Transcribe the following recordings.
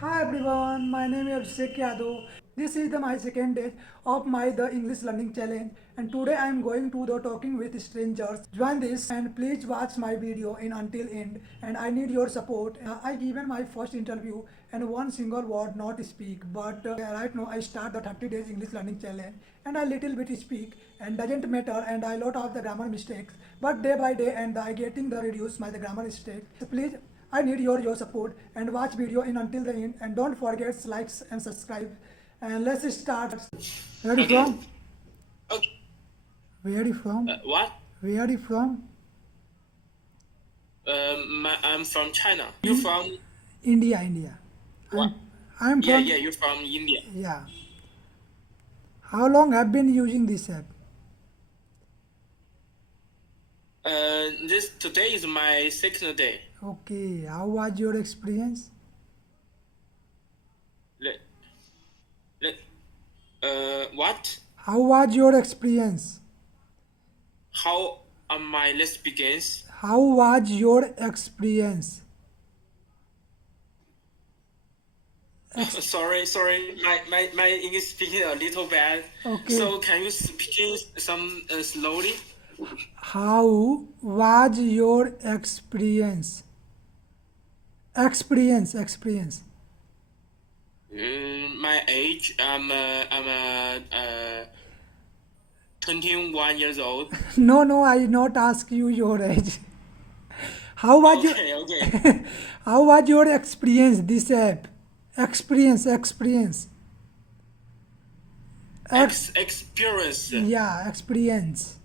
Hi everyone, my name is Abhishekwithenglish. This is my second day of my the English learning challenge, and today I am going to the talking with strangers. Join this and please watch my video in until end, and I need your support. I given my first interview and one single word not speak, but right now I start the 30 days English learning challenge and I little bit speak and doesn't matter and I lot of the grammar mistakes, but day by day and I getting the reduce my the grammar mistake. So please, I need your support and watch video in until the end and don't forget likes and subscribe. And let's start. Where are you Okay. from? Okay. Where are you from? What? Where are you from? I'm from China. You from India, India. what? I'm Yeah, from yeah. You're from India. yeah. How long have been using this app? This today is my second day. Okay. How was your experience? Let, let, what? How was your experience? How am my let's begins? How was your experience? Sorry. My English speaking a little bad. Okay. So can you speak some slowly? How was your experience? Experience. My age. I'm 21 years old. No, I not ask you your age. How was your Okay. how was your experience this app? Experience. Ex Experience yeah, experience.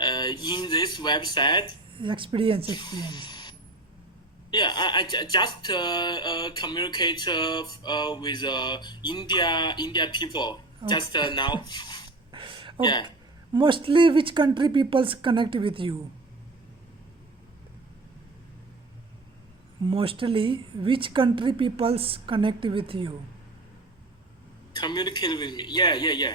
in this website. Experience. Yeah, I just communicate with India people just Okay. now. Yeah, Okay. Mostly which country peoples connect with you? Mostly which country peoples connect with you? communicate with me. Yeah.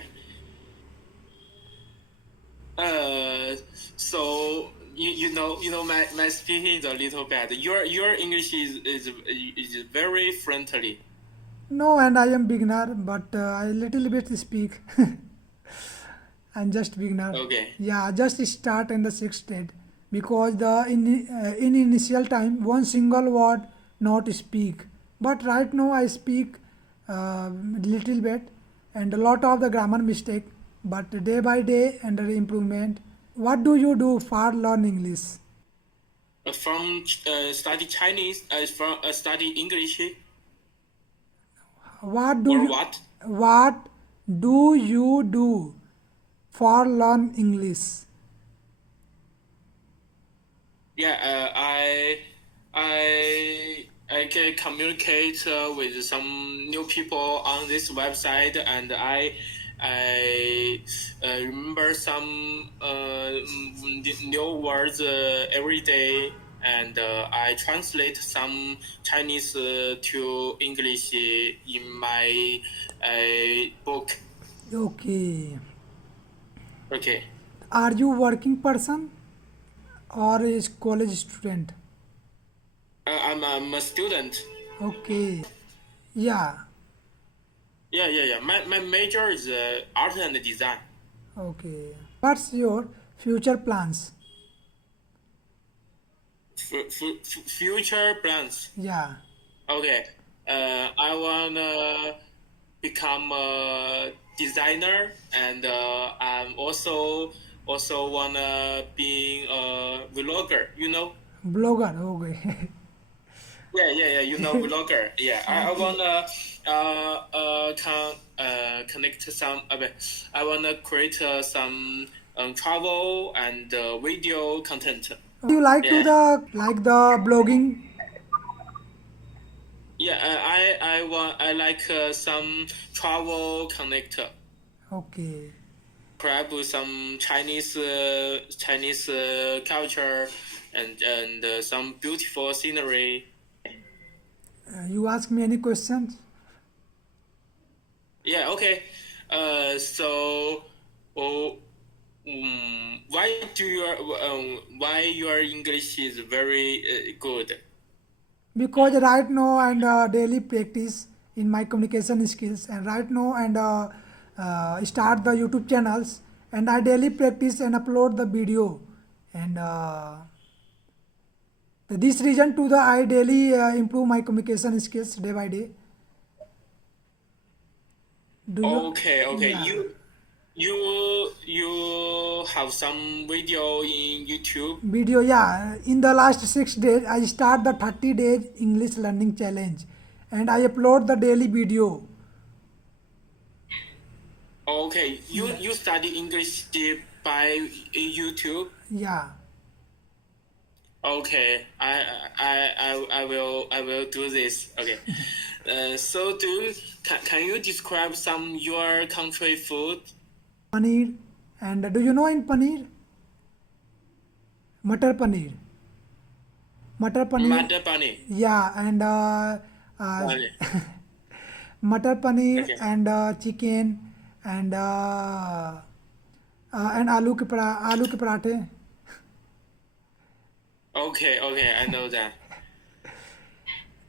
Uh, so you know my speaking is a little bad. Your English is very friendly. No, and I am beginner, but I little bit speak. I'm just beginner. Okay. Yeah, just start in the sixth grade because in initial time one single word not speak. But right now I speak little bit and a lot of the grammar mistake. But day by day and the improvement. What do you do for learn English? From study Chinese, from study English What do or you what? what do you do for learn English? Yeah, I can communicate with some new people on this website, and I remember some new words every day, and I translate some Chinese to English in my book. Okay. Okay, Are you working person or is college student? I'm a student. Okay. Yeah. Yeah. My major is art and design. Okay. What's your future plans? Future plans. Yeah. Okay. I wanna become a designer, and I'm also wanna be a vlogger. You know? Blogger. Okay. Yeah. You know vlogger. Yeah. I Okay. wanna connect some. I wanna create some travel and video content. Do you like to Yeah. the blogging? Yeah, I like some travel connector. Okay. Grab some Chinese culture and some beautiful scenery. You ask me any questions? Yeah, okay. So, oh, why your English is very good? because right now and daily practice in my communication skills, and right now and start the YouTube channels, and I daily practice and upload the video, and this reason to the I daily improve my communication skills day by day. Do you? Okay, okay. Yeah. You have some video in YouTube. Video, yeah. In the last 6 days, I start the 30 days English learning challenge, and I upload the daily video. Okay, Yeah. you study English by YouTube. Yeah. Okay, I will do this. Okay, so can you describe some your country food? Paneer. And do you know in paneer? Matar paneer. Matar paneer. Mother bunny. Yeah, and Bunny. matar paneer Okay. and chicken and आलू के पराठे. Okay, okay, I know that.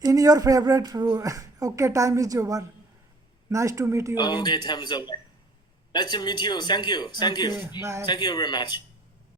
In your favorite food. Okay, time is over. Nice to meet you again. Okay, time's up. Nice to meet you. Thank you. Thank you. Okay, bye. Thank you very much.